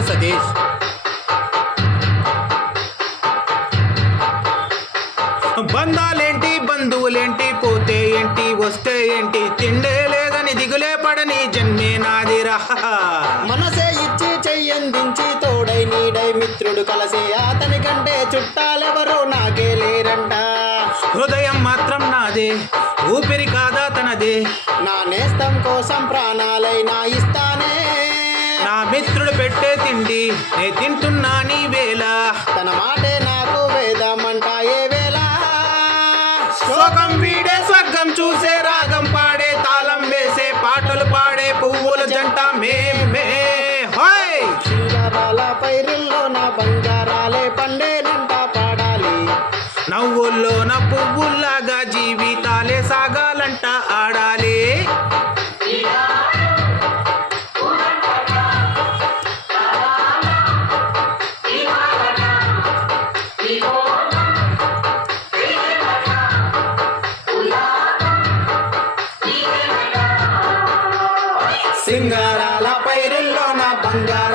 కాదు సతీష్. బంధాలేంటి బంధువులేంటి పోతే ఏంటి వస్తే ఏంటి తిండే లేదని దిగులే పడని జన్మే నాదిరా. మనసే ఇచ్చి చెయ్యందించి తోడై నీడై మిత్రుడు కలసే అతని కంటే చుట్టాలెవరో నాకే లేరంట. హృదయం మాత్రం నాదే, ఊపిరి కాదా తనదే. నా నేస్తం కోసం ప్రాణాలైనా ఇస్తానే. నా మిత్రుడు పెట్టే తిండి నే తింటున్నా నీ వేళ. తన మాటే నాకు వేదమంట ఏ వేళ. శోకం వీడే స్వర్గం చూసే రాగం పాడే తాళం వేసే పాటలు పాడే పువ్వుల జంట మే హోయ్. సింగారాల పైరుల్లో నా బంగారాలే పండేనంట పాడాలి. నవ్వుల్లో నా పువ్వుల్లాగా జీవితాలే సాగాలంట ఆడాలి. సింగారాల పైరుల్లో నా బంగారాలే